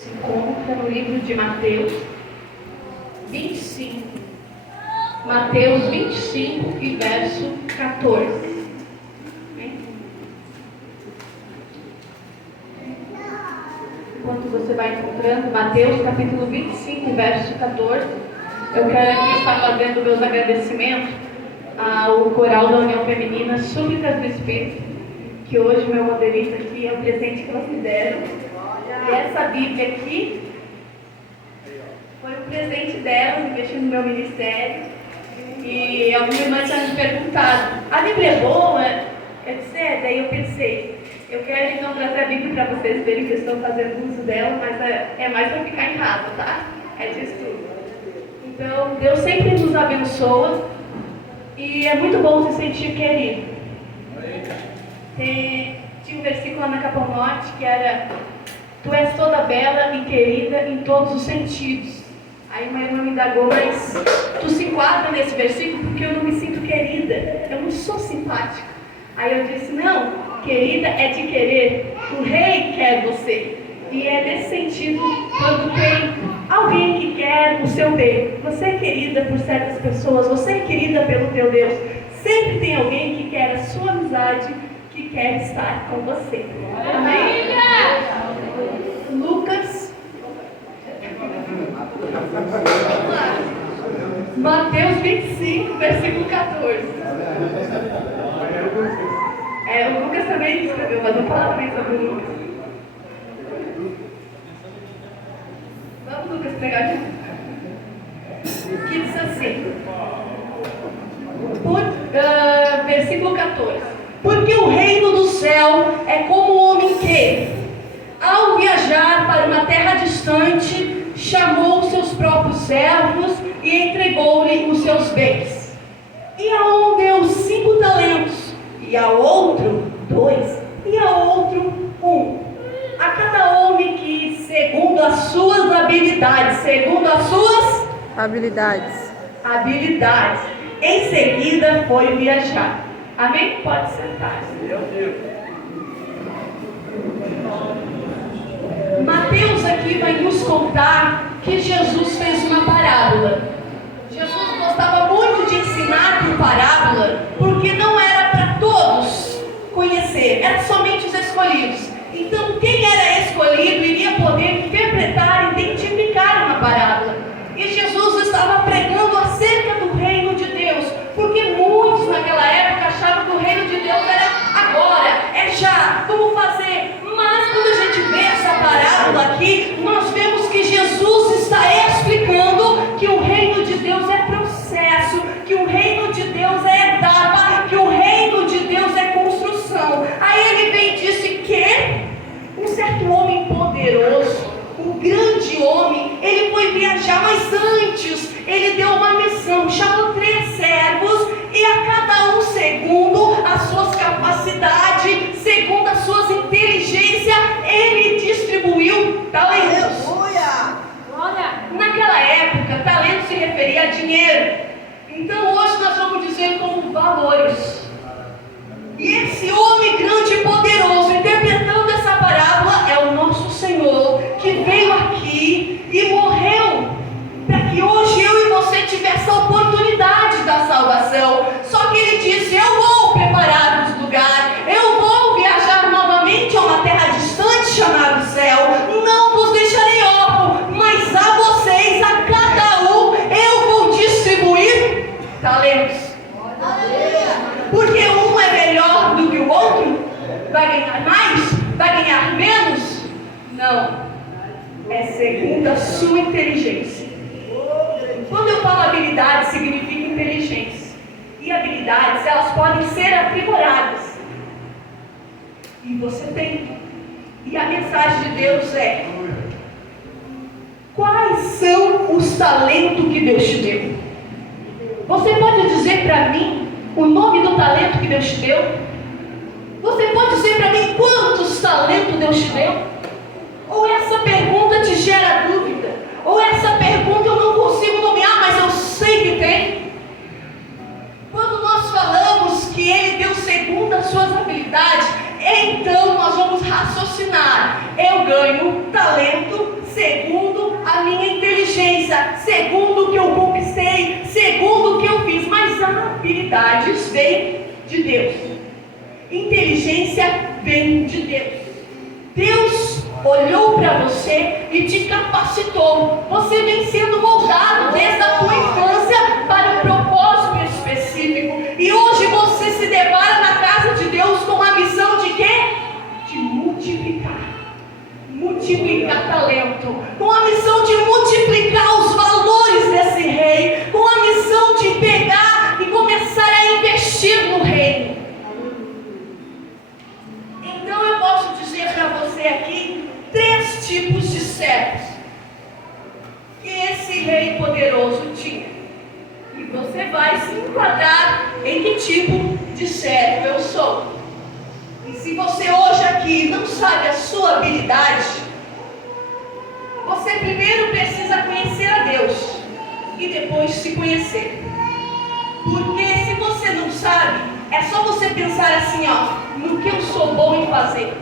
Se encontra no livro de Mateus 25. Mateus 25 e verso 14. Enquanto você vai encontrando, Mateus capítulo 25, verso 14, eu quero aqui estar fazendo meus agradecimentos ao coral da União Feminina Súplicas do Espírito, que hoje meu modelista aqui é o presente que elas me deram. E essa Bíblia aqui foi um presente delas, investindo no meu ministério. E algumas irmãs tinham me perguntado: a Bíblia é boa? Eu disse, daí eu pensei, eu quero então trazer a Bíblia para vocês verem que eu estou fazendo uso dela, mas é mais para ficar em casa, tá? É de estudo. Então, Deus sempre nos abençoa e é muito bom se sentir querido. Tinha um versículo lá na Capão Norte que era: tu és toda bela e querida em todos os sentidos. Aí uma irmã me indagou, mas tu se enquadra nesse versículo porque eu não me sinto querida, eu não sou simpática. Aí eu disse, não, querida é de querer, o rei quer você. E é nesse sentido, quando tem alguém que quer o seu bem. Você é querida por certas pessoas, você é querida pelo teu Deus. Sempre tem alguém que quer a sua amizade, que quer estar com você. Amém? Lucas, Mateus 25, versículo 14. O Lucas também escreveu, mas não fala também sobre o Lucas. Vamos, Lucas, pregar junto. Que diz assim, versículo 14: porque o reino do céu é como o homem que, ao viajar para uma terra distante, chamou seus próprios servos e entregou-lhe os seus bens. E a um deu 5 talentos, e a outro 2, e a outro 1. A cada homem que, segundo as suas habilidades, em seguida foi viajar. Amém? Pode sentar-se. Mateus aqui vai nos contar que Jesus fez uma parábola. Jesus gostava muito de ensinar por parábola, porque não era para todos conhecer, era somente os escolhidos. Então, quem era escolhido iria poder interpretar, identificar uma parábola. E Jesus estava pregando acerca do reino de Deus, porque muitos naquela época achavam que o reino de Deus era agora, é já, como fazer. Mas quando a gente vê essa parábola aqui, nós vemos que Jesus está explicando que o reino de Deus é processo, que o reino de Deus é etapa, que o reino de Deus é construção. Aí ele vem e disse que um certo homem poderoso, um grande homem, ele foi viajar, mas antes ele deu uma missão, chamou 3 servos e a cada um segundo as suas capacidades, segundo as suas inteligências, ele distribuiu talentos. Naquela época, talento se referia a dinheiro. Então hoje nós vamos dizer como valores. E esse homem grande e poderoso, interpretando essa parábola, é o nosso Senhor, que veio aqui e morreu para que hoje eu e você tivesse a oportunidade da salvação. Só que ele disse, eu vou preparar os lugares, eu vou viajar novamente a uma terra distante chamada céu, não vos deixarei órfãos, mas a vocês, a cada um, eu vou distribuir talentos. Porque um é melhor do que o outro? Vai ganhar mais? Vai ganhar menos? Não. É segundo a sua inteligência. Quando eu falo habilidade, significa inteligência. E habilidades, elas podem ser aprimoradas. E você tem. E a mensagem de Deus é: quais são os talentos que Deus te deu? Você pode dizer para mim o nome do talento que Deus te deu? Você pode dizer para mim quantos talentos Deus te deu? Ou essa pergunta te gera dúvida? Ou essa pergunta eu não consigo nomear, mas eu sei que tem? Quando nós falamos que Ele deu segundo as suas habilidades, então nós vamos raciocinar. Eu ganho talento habilidades vêm de Deus. Inteligência vem de Deus. Deus olhou para você e te capacitou. Você vem sendo moldado desde a tua infância para um propósito específico. E hoje você se depara na casa de Deus com a missão de quê? De multiplicar. Multiplicar talento. Com a missão de multiplicar os valores desse rei. Com a missão de pegar e começar a investir no reino. Então eu posso dizer para você aqui 3 tipos de servos que esse rei poderoso tinha. E você vai se enquadrar em que tipo de servo eu sou. E se você hoje aqui não sabe a sua habilidade, você primeiro precisa conhecer a Deus e depois se conhecer. Porque se você não sabe, é só você pensar assim, ó, no que eu sou bom em fazer.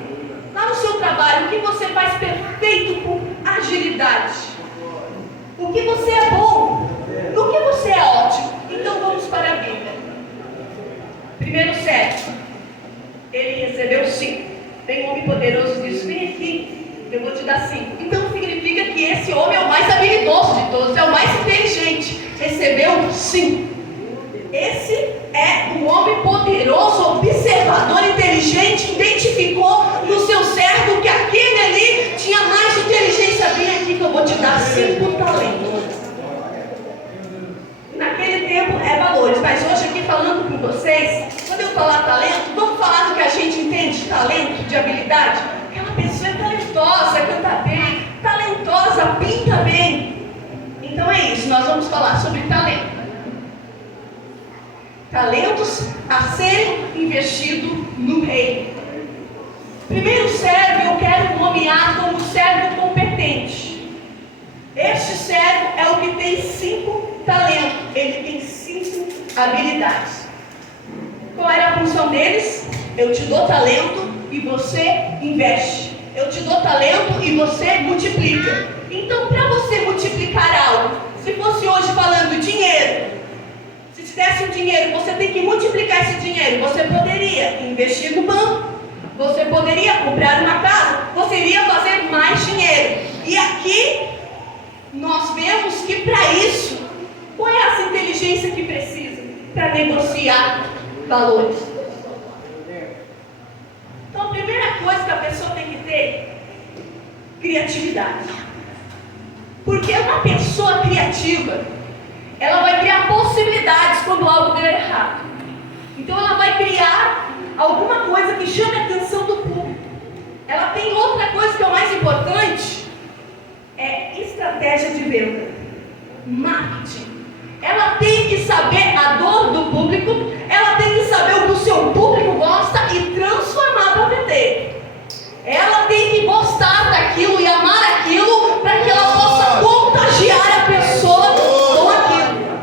Lá no seu trabalho, o que você faz perfeito com agilidade? O que você é bom? No que você é ótimo? Então vamos para a Bíblia. Primeiro servo, ele recebeu 5. Vem um homem poderoso e diz, vem aqui, eu vou te dar 5. Então significa que esse homem é o mais habilidoso de todos, é o mais inteligente. Recebeu 5. Esse é um homem poderoso, observador, inteligente, identificou no seu servo que aquele ali tinha mais inteligência. Vem aqui que eu vou te dar 5 talentos. Naquele tempo é valores, mas hoje aqui falando com vocês, quando eu falar talento, vamos falar do que a gente entende de talento, de habilidade. Aquela pessoa é talentosa, canta bem, talentosa, pinta bem. Então é isso, nós vamos falar sobre talento. Talentos a serem investidos no reino. Primeiro servo eu quero nomear como servo competente. Este servo é o que tem 5 talentos. Ele tem 5 habilidades. Qual era a função deles? Eu te dou talento e você investe. Eu te dou talento e você multiplica. Então, para você multiplicar algo, se fosse hoje falando dinheiro, se te desse um dinheiro, você tem que multiplicar esse dinheiro. Você poderia investir no banco, você poderia comprar uma casa, você iria fazer mais dinheiro. E aqui nós vemos que para isso, qual é essa inteligência que precisa para negociar valores? Então a primeira coisa que a pessoa tem que ter, criatividade. Porque uma pessoa criativa, ela vai criar possibilidades quando algo der errado. Então ela vai criar alguma coisa que chame a atenção do público. Ela tem outra coisa que é o mais importante, é estratégia de venda, marketing. Ela tem que saber a dor do público, ela tem que saber o que o seu público gosta e transformar para vender. Ela tem que gostar daquilo e amar aquilo para que ela possa contagiar a pessoa com aquilo.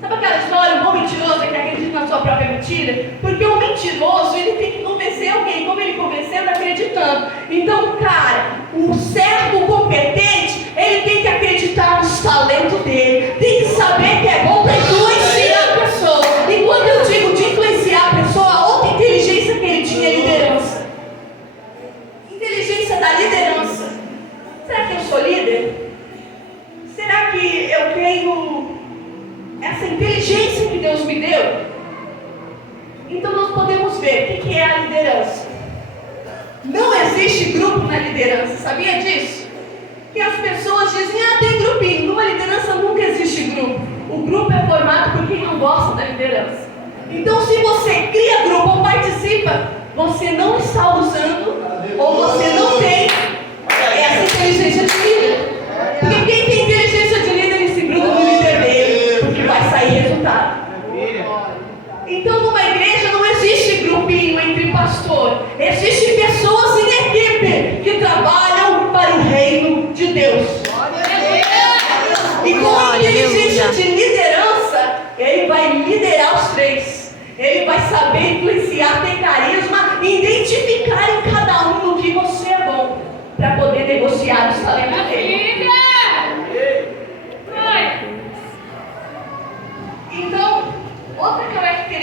Sabe aquela história, um bom mentiroso que acredita na sua própria mentira? Porque o mentiroso, ele tem que convencer alguém, como ele convencendo, acreditando. Então, cara, um servo competente, ele tem que acreditar nos talentos dele, tem que saber que é bom para influenciar a pessoa. E quando eu digo de influenciar a pessoa, a outra inteligência que ele tinha é liderança. Inteligência da liderança. Será que eu sou líder? Será que eu tenho essa inteligência que Deus me deu? Então nós podemos ver o que é a liderança. Não existe grupo na liderança, sabia disso? Que as pessoas dizem, tem grupinho. Numa liderança nunca existe grupo. O grupo é formado por quem não gosta da liderança. Então se você cria grupo ou participa, você não está usando ou você não tem essa inteligência de líder. Porque quem tem inteligência de líder, ele se gruda no líder dele, porque vai sair resultado. Então numa igreja não existe grupinho entre pastor. Existem pessoas em equipe que trabalham para o reino de Deus. E com a inteligência de liderança, ele vai liderar os 3. Ele vai saber influenciar, ter carisma e identificar em cada um no que você é bom, para poder negociar os talentos dele. Então, outra característica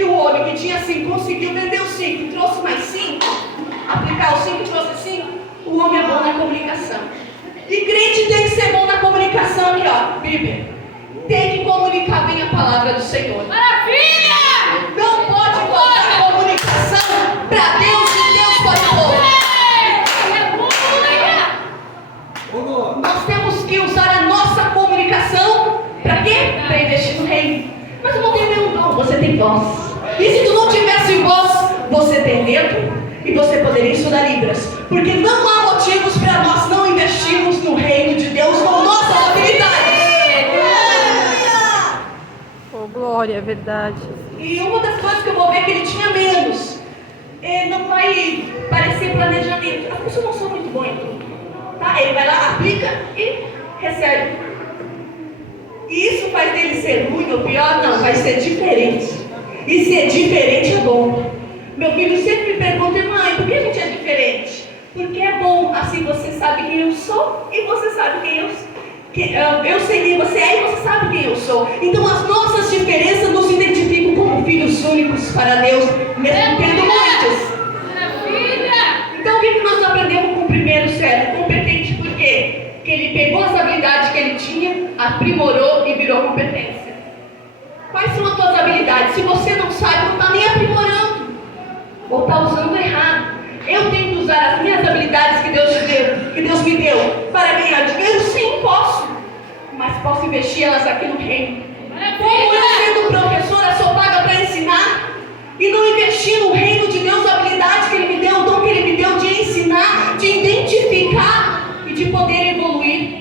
que o homem que tinha 5 conseguiu vender os 5 e trouxe mais 5, aplicar os 5 e trouxe 5, o homem é bom na comunicação. E crente tem que ser bom na comunicação aqui, ó, Bíblia. Tem que comunicar bem a palavra do Senhor. Maravilha! Não pode faltar comunicação para Deus e Deus para o povo. Nós temos que usar a nossa comunicação para quê? Para investir no reino. Mas eu não tenho nenhum dom, você tem voz. E se tu não tivesse voz, você tem dedo e você poderia estudar Libras. Porque não há motivos para nós não investirmos no reino de Deus com nossas habilidades. Oh, glória, é verdade. E uma das coisas que eu vou ver é que ele tinha menos. Não vai parecer planejamento. As pessoas não são muito boas em tudo. Tá? Ele vai lá, aplica e recebe. E isso faz dele ser ruim ou pior? Não, vai ser diferente. E ser diferente é bom. Meu filho sempre me pergunta, mãe, por que a gente é diferente? Porque é bom, assim você sabe quem eu sou e você sabe quem eu sou. Eu sei quem você é e você sabe quem eu sou. Então as nossas diferenças nos identificam como filhos únicos para Deus, mesmo tendo muitos. Então o que nós aprendemos com o primeiro servo? Competente por quê? Porque ele pegou as habilidades que ele tinha, aprimorou e virou competência. Quais são as tuas habilidades? Se você não sabe, não está nem aprimorando, ou está usando errado. Eu tenho que usar as minhas habilidades que Deus me deu para ganhar dinheiro? Sim, posso. Mas posso investir elas aqui no reino. Como eu, sendo professora, sou paga para ensinar e não investir no reino de Deus a habilidade que Ele me deu, o dom que Ele me deu de ensinar, de identificar e de poder evoluir.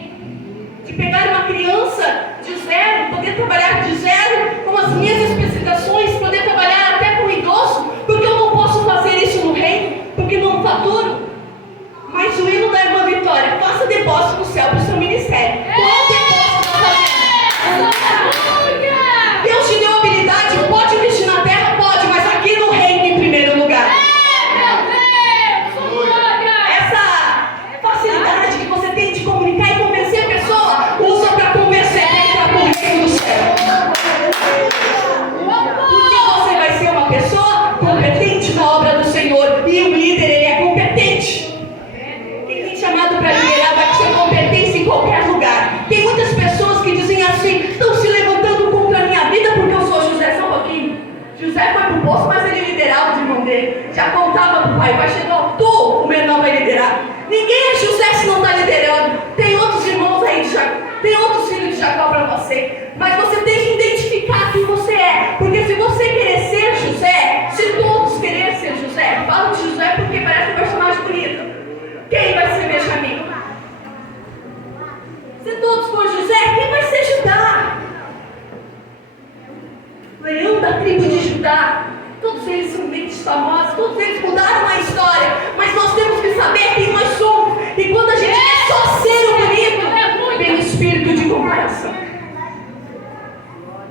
De pegar uma criança de zero, poder trabalhar de zero com as minhas especificações, poder trabalhar até com o idoso, porque eu não posso fazer isso no reino, porque não faturo. Mas o hino da irmã Vitória, faça depósito no céu para o seu ministério. Qual depósito está fazendo? Deus te deu habilidade, pode investir na terra? Pode, mas aqui no reino em primeiro lugar. Essa facilidade que você tem de comunicar e convencer a pessoa, usa para convencer quem está no reino do céu. Porque você vai ser uma pessoa competente na obra do Senhor. E o líder, ele é competente. Quem tem chamado para liderar vai ser competência em qualquer lugar. Tem muitas pessoas que dizem assim, estão se levantando contra a minha vida porque eu sou José. Só um pouquinho. José foi pro poço, mas ele liderava o irmão dele. Já contava pro pai, vai chegar, tu, o menor, vai liderar. Ninguém é José se não está liderando. Tem outros irmãos aí de Jacó, tem outros filhos de Jacó para você. Mas você tem que identificar quem você é. Porque se você querer ser José, se todos quererem ser José, falo de José porque parece um personagem bonito. Quem vai ser Benjamim? Se todos for José, quem vai ser Judá? Leão da tribo de Judá. Todos eles são mentes famosos, todos eles mudaram a história. Mas nós temos que saber quem nós somos. E quando a gente quer só ser o bonito, vem o espírito de comparação.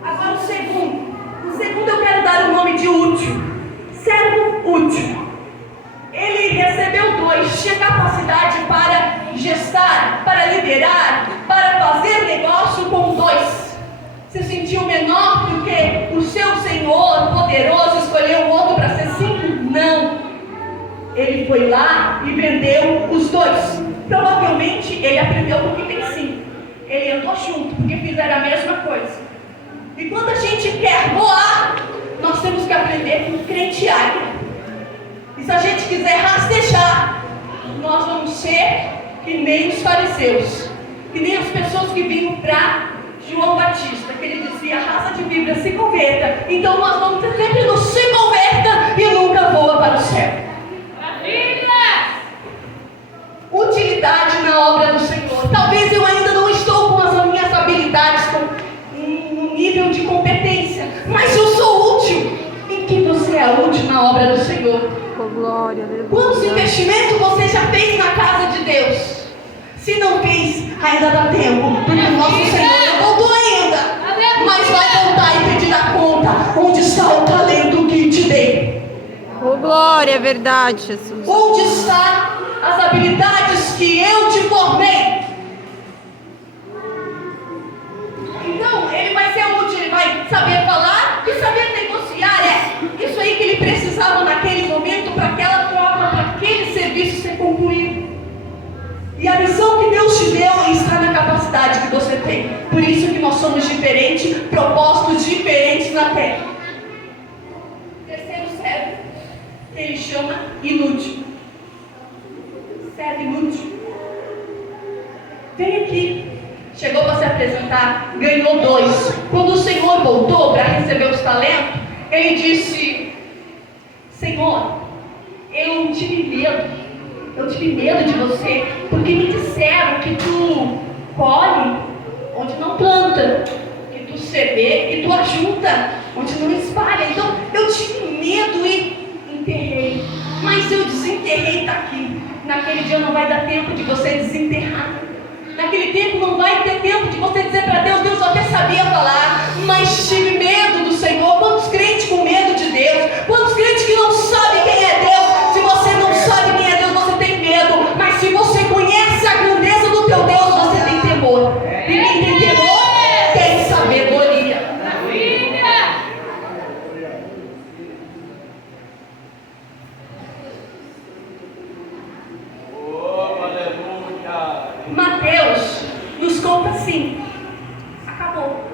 Agora o segundo. O segundo eu quero dar o nome de útil. Servo útil. Ele recebeu 2, tinha capacidade para gestar, para liderar, para fazer negócio com 2. Se sentiu menor porque o seu Senhor poderoso escolheu o outro para ser 5? Não. Ele foi lá e vendeu os 2. Provavelmente ele aprendeu com quem tem 5. Ele andou junto porque fizeram a mesma coisa. E quando a gente quer voar, nós temos que aprender com crente águia. E se a gente quiser rastejar, nós vamos ser que nem os fariseus, que nem as pessoas que vinham para João Batista, que ele dizia, raça de Bíblia, se converta. Então nós vamos ter sempre no se converta e nunca voa para o céu. Utilidade na obra do Senhor. Talvez eu ainda não estou com as minhas habilidades no nível de competência, mas eu sou útil. Em que você é útil na obra do Senhor? Glória, quantos investimentos você já fez na casa de Deus? Se não fez, ainda dá tempo, porque o nosso Senhor não voltou ainda, mas vai voltar e pedir a conta. Onde está o talento que te dei? Oh, glória, é verdade, Jesus. Onde estão as habilidades que eu te formei? Então, ele vai ser útil, ele vai saber falar e saber negociar, chegou para se apresentar, ganhou 2. Quando o Senhor voltou para receber os talentos, ele disse: Senhor, eu tive medo de você, porque me disseram que tu colhe onde não planta, que tu semeia e tu ajunta onde não espalha. Então eu tive medo e enterrei, mas eu desenterrei, está aqui. Naquele dia não vai dar tempo de você desenterrar. Naquele tempo não vai ter tempo de você dizer para Deus: Deus, eu até sabia falar, mas tive medo do Senhor. Quantos crentes com medo de Deus? Quantos crentes que não sabem quem é Deus? Se você não sabe quem é Deus, você tem medo. Mas se você conhece a grandeza do teu Deus, você tem temor. E quem tem temor tem sabedoria. Mateus nos conta assim. Acabou.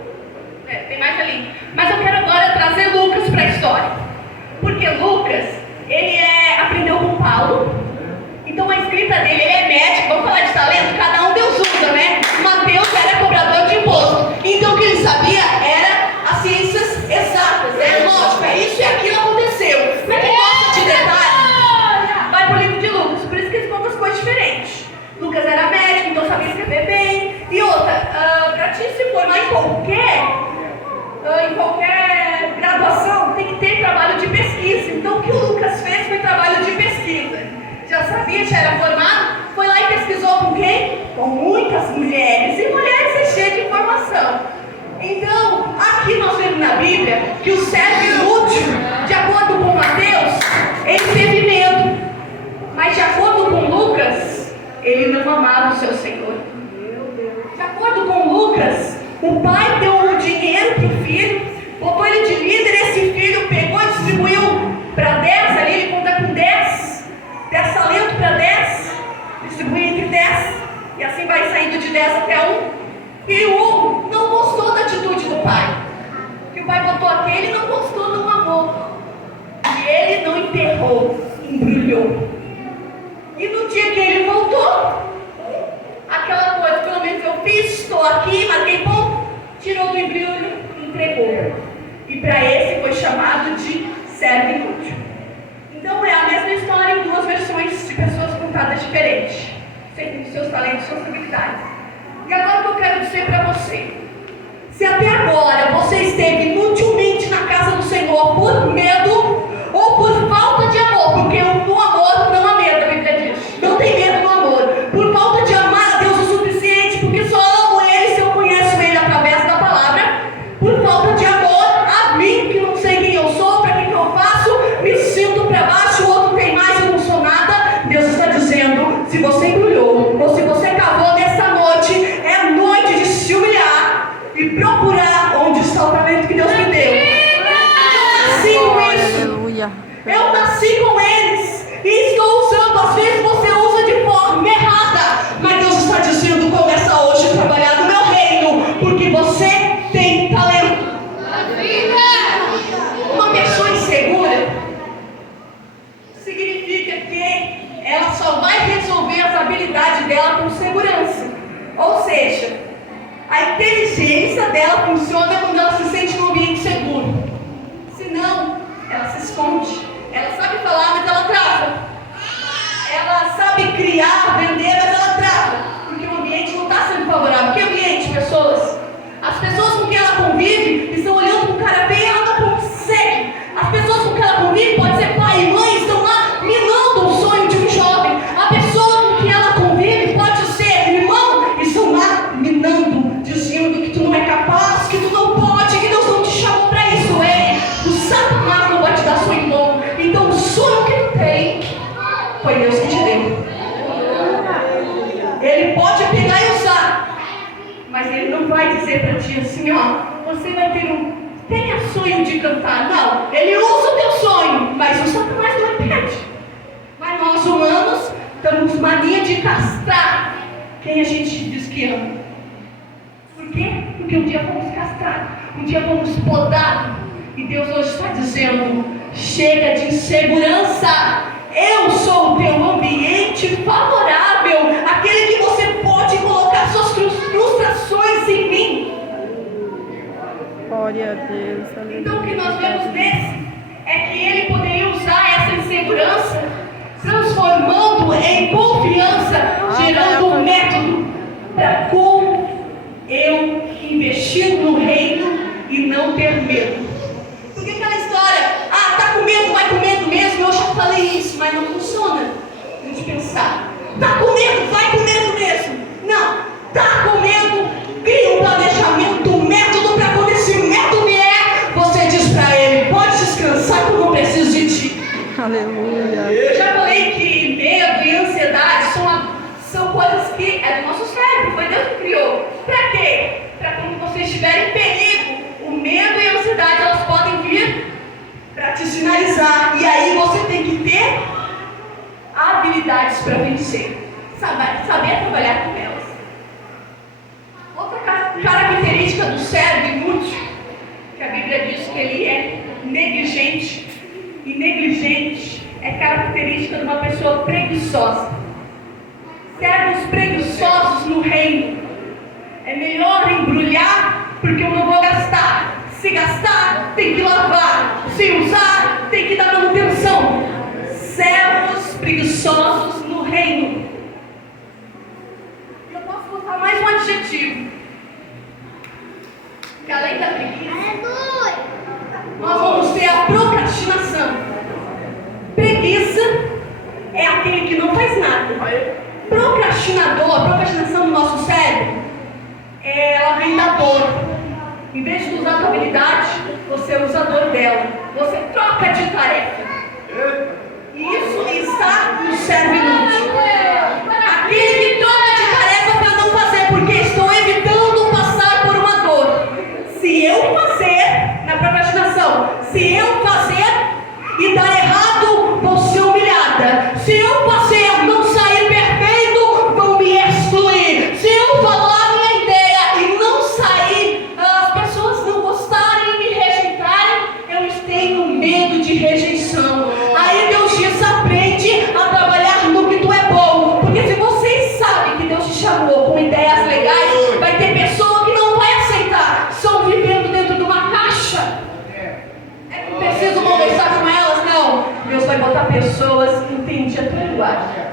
Tem mais ali. Mas eu quero agora trazer Lucas para a história. Porque Lucas, ele aprendeu com Paulo. Então a escrita dele, ele é médico. Vamos falar de talento? Cada um Deus usa, né? Mateus era cobrador de imposto. Então o que ele sabia era as ciências exatas. É lógica, isso e aquilo aconteceu. Mas quem gosta de detalhes, vai para o livro de Lucas. Por isso que eles contam as coisas diferentes. Lucas era médico, então sabia escrever bem. E outra, para ti se formar em qualquer graduação, tem que ter trabalho de pesquisa. Então o que o Lucas fez foi trabalho de pesquisa. Já sabia, já era formado, foi lá e pesquisou com quem? Com muitas mulheres. E mulheres é cheia de informação. Então, aqui nós vemos na Bíblia que o servo inútil, de acordo com Mateus, ele teve medo. Mas de acordo com Lucas, ele não amava o seu Senhor. De acordo com Lucas, o pai deu um dinheiro para o filho, botou ele de líder, esse filho pegou e distribuiu para 10, ali ele conta com 10 talentos para 10, distribuiu entre 10, e assim vai saindo de 10 até 1. E o não gostou da atitude do pai, que o pai botou aquele, não gostou, não amou, e ele não enterrou, embrulhou. E no dia que ele voltou, aquela coisa, pelo menos eu fiz, estou aqui, marquei ponto, tirou do embrulho e entregou. E para esse foi chamado de servo inútil. Então é a mesma história em duas versões de pessoas contadas diferentes, segundo seus talentos e suas habilidades. E agora o que eu quero dizer para você: se até agora você esteve inutilmente na casa do Senhor por medo ou por falta de amor, porque no amor não há medo, a Bíblia diz, não tem medo no amor, por falta de amar a Deus o suficiente, porque só amo Ele se eu conheço Ele através da palavra, por falta de amor a mim, que não sei quem eu sou, para que eu faço, me sinto para baixo, o outro tem mais, eu não sou nada. Deus está dizendo: se você embrulhou, ou se você cavou nessa noite, é noite de se humilhar e procurar onde está o talento que Deus me deu. Eu nasci com isso. Eu nasci com eles e estou usando. Às vezes você usa de forma errada, mas Deus está dizendo: começa hoje a trabalhar no meu reino, porque você tem talento. Uma pessoa insegura significa que ela só vai resolver as habilidades dela com segurança. Ou seja, a inteligência dela funciona quando ela se sente num ambiente seguro. Senão, ela se esconde. Ela sabe falar, mas ela trava. Ela sabe criar, vender, mas ela trava. Porque o ambiente não está sendo favorável. Que ambiente, pessoas? As pessoas com quem ela convive estão olhando para o cara bem e ela não consegue. As pessoas com quem ela convive, pode ser pai e mãe, estão lá minando o sonho de um jovem. A pessoa com quem ela convive pode ser irmão, e estão lá minando, dizendo que tu não é capaz, que tu não pode, que Deus não te chamou para isso. O Satanás não vai te dar sonho novo. Então o sonho que tu tem foi Deus que te deu. Ele pode pegar e usar, mas ele não vai dizer para ti assim: ó, você vai ter tenha sonho de cantar. Não, ele usa o teu sonho, mas o Satanás não impede. Mas nós humanos estamos mania de castrar quem a gente diz que ama. Por quê? Porque um dia fomos castrados, um dia fomos podados, e Deus hoje está dizendo: chega de insegurança. Eu sou o teu ambiente favorável, aquele que você pode colocar suas frustrações a Deus. Então, o que nós vemos nesse é que ele poderia usar essa insegurança, transformando em confiança, gerando um método para como eu investir no reino e não ter medo. Porque aquela história, tá com medo, vai com medo mesmo, eu já falei isso, mas não funciona. A gente pensar, tá com medo, vai com medo mesmo. Não, tá com medo, cria um planejamento, um método para quando esse método vier, você diz para ele, pode descansar que eu não preciso de ti. Aleluia. Eu já falei que medo e ansiedade são coisas que é do nosso cérebro, foi Deus que criou. Para quê? Para quando você estiver em perigo, o medo e a ansiedade elas podem vir para te sinalizar. E aí você tem que ter habilidades para vencer, saber trabalhar com elas. Outra característica do cérebro inútil, que a Bíblia diz que ele é negligente, e negligente é característica de uma pessoa preguiçosa. Servos preguiçosos no reino, é melhor embrulhar, porque eu não vou gastar. Se gastar, tem que lavar. Se usar, tem que dar manutenção. Servos preguiçosos no reino. Eu posso botar mais um adjetivo, que além da preguiça, nós vamos ter a procrastinação. Preguiça é aquele que não faz nada. Procrastinador, a procrastinação no nosso cérebro, ela vem da dor. Em vez de usar a tua habilidade, você usa a dor dela. Você troca de tarefa. Isso está no cérebro inútil. Aquele que troca de tarefa para não fazer, porque estou evitando passar por uma dor. Se eu fazer, na procrastinação, se eu fazer e dar errado, vou ser humilhada. Se eu fazer, não sair perfeito, vão me excluir. Se eu falar minha ideia e não sair, as pessoas não gostarem e me rejeitarem, eu tenho medo de rejeição. Aí Deus diz, aprende a trabalhar no que tu é bom. Porque se vocês sabem que Deus te chamou com ideias legais, vai ter pessoa que não vai aceitar. Estão vivendo dentro de uma caixa. É que preciso conversar com elas? Não. Deus vai botar pessoas que entendem a tua linguagem.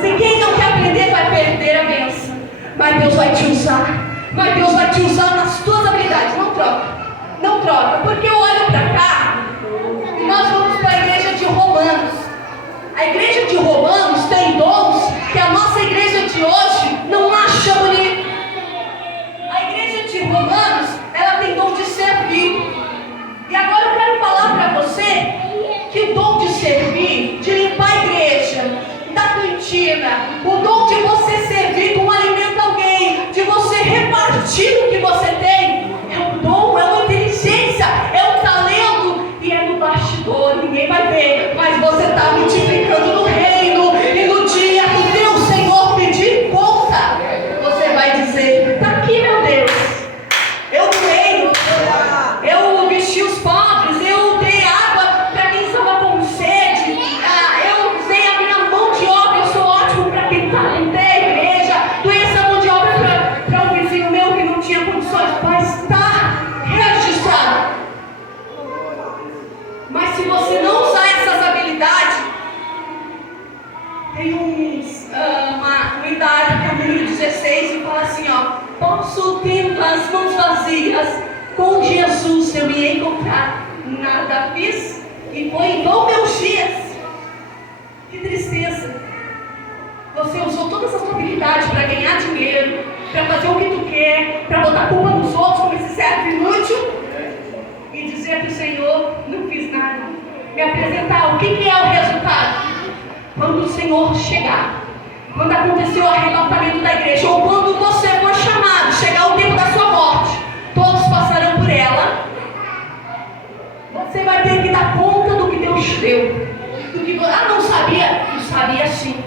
Se quem não quer aprender vai perder a bênção. Mas Deus vai te usar. Mas Deus vai te usar nas tuas habilidades. Não troca. Não troca. Porque eu olho para cá e nós vamos para a igreja de Romanos. A igreja de Romanos tem dons que a nossa igreja de hoje não acha bonito. A igreja de Romanos, ela tem dom de servir. E agora eu quero falar para você que o dom de servir, de limpar a igreja, da cantina, o dom de você servir como alimenta alguém, de você repartir o que você tem, é um dom, é uma inteligência, é um talento e é no bastidor, ninguém vai ver, mas você está multiplicando no reino e no dia que o teu Senhor pedir conta, você vai dizer, está aqui meu Deus, eu dei, eu vesti os pobres, eu dei água para quem estava com sede, eu usei a minha mão de obra, eu sou ótimo para quem está dentro da igreja, doei essa mão de obra para um vizinho meu que não tinha condições, mas está registrado. Mas se você não usar essas habilidades, tem uma unidade que é o número 16 e fala assim, posso ter as mãos vazias, com Jesus eu ia encontrar, nada fiz e foi em vão meus dias. Que tristeza. Você usou toda essa sua habilidade para ganhar dinheiro, para fazer o que tu quer, para botar a culpa nos outros como esse servo inútil e dizer para o Senhor, não fiz nada. Me apresentar, o que é o resultado? Quando o Senhor chegar, quando acontecer o arrebatamento da igreja, ou quando você for chamado, chegar o tempo da sua morte, todos passarão por ela, você vai ter que dar conta do que Deus te deu. Do que não sabia? Não sabia sim.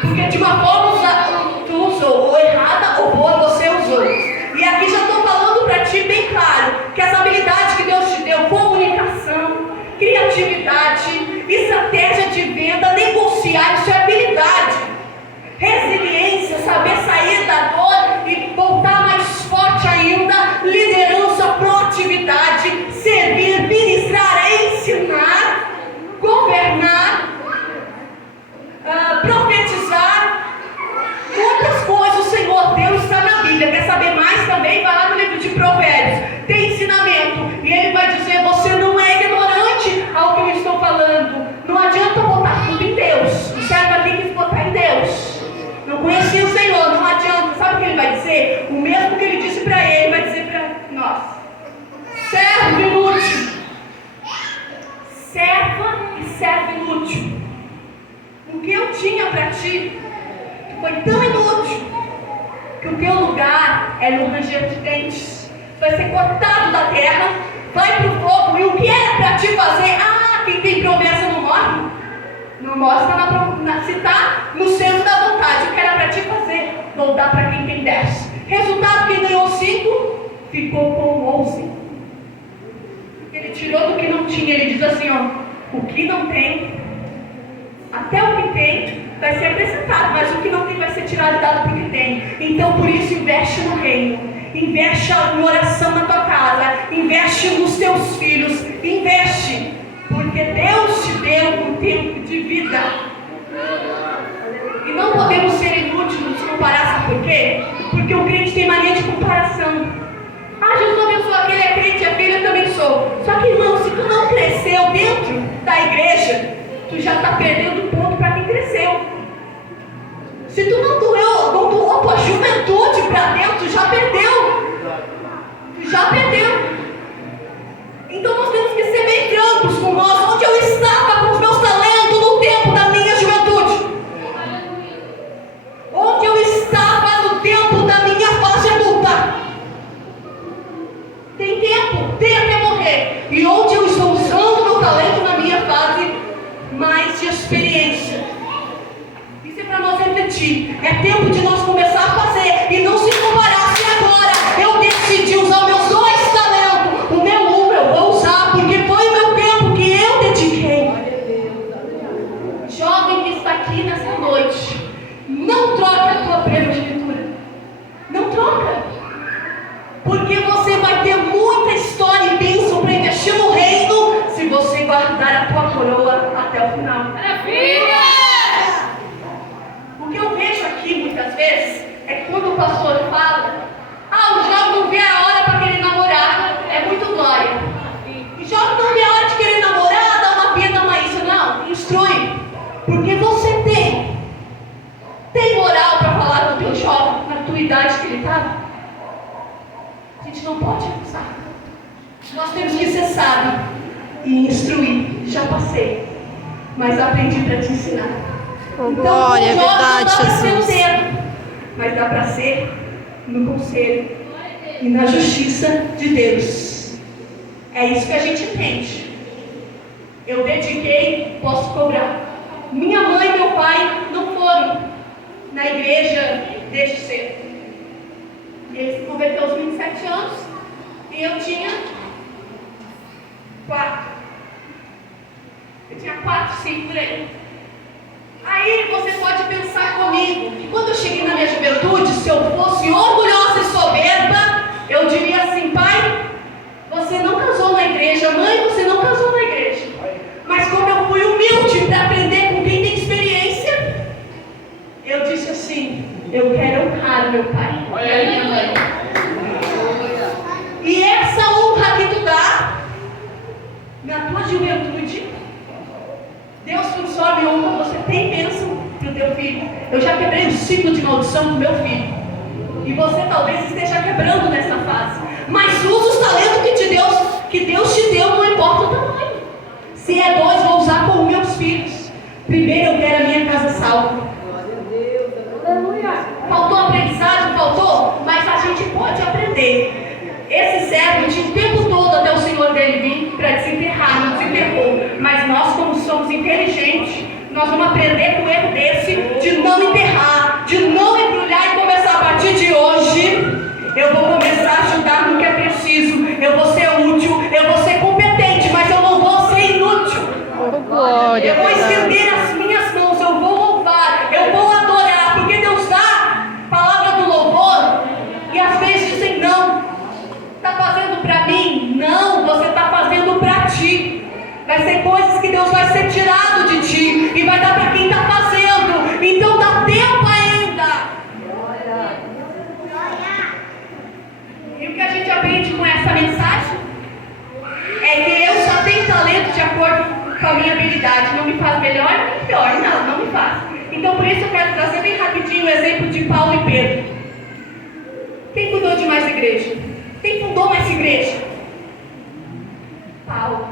Porque de uma forma tu usou, ou errada ou boa, você usou. E aqui já estou falando para ti bem claro, que as habilidades que Deus te deu, comunicação, criatividade, estratégia de venda, negociar, isso é habilidade. Resiliência, saber sair da dor e voltar mais forte ainda, liderança, ti. Tu foi tão inútil que o teu lugar é no ranger de dentes. Vai ser cortado da terra, vai para o fogo. E o que era para ti fazer? Ah, quem tem promessa não morre. Não mostra se está no centro da vontade. O que era para ti fazer? Vou dar para quem tem 10. Resultado, quem ganhou 5 ficou com 11. Ele tirou do que não tinha. Ele diz assim, ó, o que não tem, até o que tem vai ser acrescentado, mas o que não tem vai ser tirado e dado para o que tem. Então por isso investe no reino, investe em oração na tua casa, investe nos teus filhos, investe, porque Deus te deu um tempo de vida. E não podemos ser inúteis nos comparar, sabe por quê? Porque o crente tem mania de comparação. Ah, Jesus abençoou aquele, é crente, é filho, eu também sou. Só que, irmão, se tu não cresceu dentro da igreja, tu já está perdendo o ponto para quem cresceu. Se tu não doou tua juventude para dentro, tu já perdeu. Tu já perdeu. Então nós temos que ser bem francos com nós. Onde eu estava com os meus talentos no tempo da minha juventude? Onde eu estava no tempo da minha fase adulta? Tem tempo até morrer. E onde eu estou usando meu talento na minha fase mais de experiência? Isso é para nós refletir. É tempo de nós começar a fazer e não se comparar. Se agora eu decidi usar meus 2 talentos, o meu 1 eu vou usar porque foi o meu tempo que eu dediquei. Jovem que está aqui nessa noite, não troque a tua primogenitura. Não troca. Porque você vai ter muita história e bênção para investir no reino se você guardar a tua coroa até o final. Maravilha! O que eu vejo aqui muitas vezes é que quando o pastor fala, o jovem não vê a hora para querer namorar, é muito glória. O jovem não vê a hora de querer namorar, dá uma pia, dá uma isso. Não, instrui. Porque você tem moral para falar do teu jovem, na tua idade que ele estava? A gente não pode abusar. Nós temos que ser sábio e instruir. Já passei, mas aprendi para te ensinar. Oh, glória, é verdade, não dá para ser no Jesus. dedo, mas dá para ser no conselho e na justiça de Deus. É isso que a gente entende. Eu dediquei, posso cobrar. Minha mãe e meu pai não foram na igreja desde cedo. Ele se converteu aos 27 anos e eu tinha 4. Eu tinha 4, 5 por aí. Aí você pode pensar comigo que quando eu cheguei na minha juventude, se eu fosse orgulhosa e soberba, eu diria assim: pai, você não casou na igreja, mãe, você não casou na igreja. Mas como eu fui humilde para aprender com quem tem experiência, eu disse assim: eu quero honrar meu pai e a minha mãe. E essa honra que tu dá na tua juventude, Deus transforma em honra. Você tem bênção para o teu filho. Eu já quebrei o ciclo de maldição do meu filho. E você talvez esteja quebrando nessa fase. Mas usa os talentos que Deus te deu, não importa o tamanho. Se é 2, vou usar com meus filhos. Primeiro eu quero a minha casa salva. Faltou aprendizagem? Faltou? Mas a gente pode aprender. Esse servo tinha o tempo todo até o Senhor dele vir para desenterrar, não desenterrou. Mas nós, como somos inteligentes, nós vamos aprender com o erro desse de não enterrar, de não embrulhar e começar a partir de hoje. Eu vou começar a ajudar no que é preciso. Eu vou ser útil, eu vou ser competente, mas eu não vou ser inútil. Oh, glória, Eu vou estender as minhas mãos, eu vou louvar, eu vou adorar, porque Deus dá palavra do louvor e às vezes dizem não. Está fazendo para mim? Não, você está fazendo para ti. Vai ser coisas que Deus vai ser tirado de ti e vai dar para quem está fazendo. Então dá tempo ainda. E o que a gente aprende com essa mensagem é que eu só tenho talento de acordo com a minha habilidade. Não me faz melhor nem pior. Não me faz. Então por isso eu quero trazer bem rapidinho o exemplo de Paulo e Pedro. Quem cuidou de mais igreja? Quem fundou mais igreja? Paulo.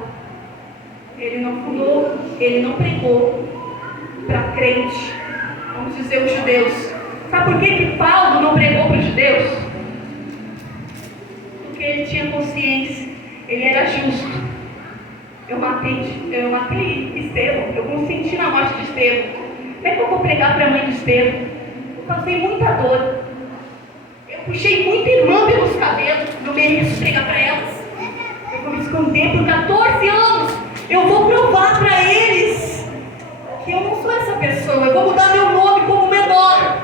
Ele não fundou, ele não pregou para crente dizer os judeus. Sabe por que Paulo não pregou para os judeus? Porque ele tinha consciência, ele era justo. Eu matei Estevão, eu consenti na morte de Estevão. Como é que eu vou pregar para a mãe de Estevão? Eu passei muita dor. Eu puxei muita irmã pelos cabelos, não mereço pregar para elas. Eu vou me esconder por 14 anos. Eu vou provar para eles que eu não sou essa pessoa. Eu vou mudar meu nome como menor.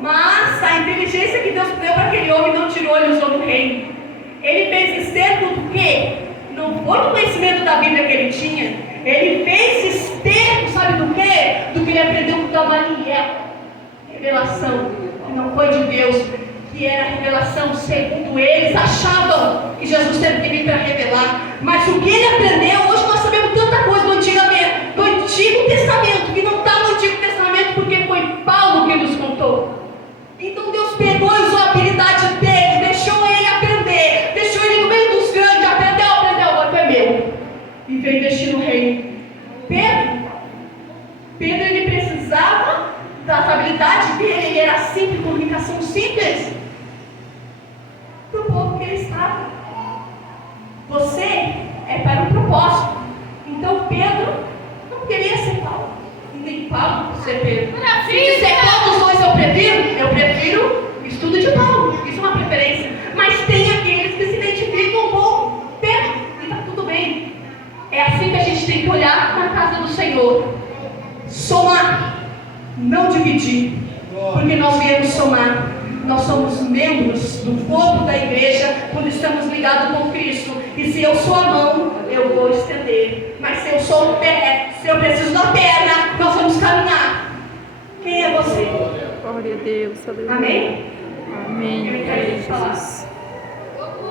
Mas a inteligência que Deus deu para aquele homem não tirou e usou no reino. Ele fez Esther do quê? Não foi do conhecimento da Bíblia que ele tinha. Ele fez Esther, sabe do quê? Do que ele aprendeu com Gamaliel. Revelação que não foi de Deus, que era revelação segundo eles achavam que Jesus teve que vir para revelar. Mas o que ele aprendeu, hoje nós sabemos tanta coisa do Antigo Testamento, que não está no Antigo Testamento, porque foi Paulo que nos contou. Então Deus pegou e usou a habilidade dele, deixou ele aprender, deixou ele no meio dos grandes, aprendeu, agora é meu. E veio investir no reino. Pedro ele precisava das habilidades dele, ele era simples, comunicação simples. Para o povo que ele estava. Você é para um propósito. Então Pedro não queria ser Paulo. Nem Paulo ser Pedro. Se disser qual dos dois eu prefiro o estudo de Paulo. Isso é uma preferência. Mas tem aqueles que se identificam com Pedro. E está tudo bem. É assim que a gente tem que olhar na casa do Senhor. Somar, não dividir. Porque nós viemos somar. Nós somos membros do corpo da igreja quando estamos ligados com Cristo. E se eu sou a mão, eu vou estender. Mas se eu sou o pé, se eu preciso da perna, nós vamos caminhar. Quem é você? Glória a Deus. Aleluia. Amém? Amém. Eu quero falar.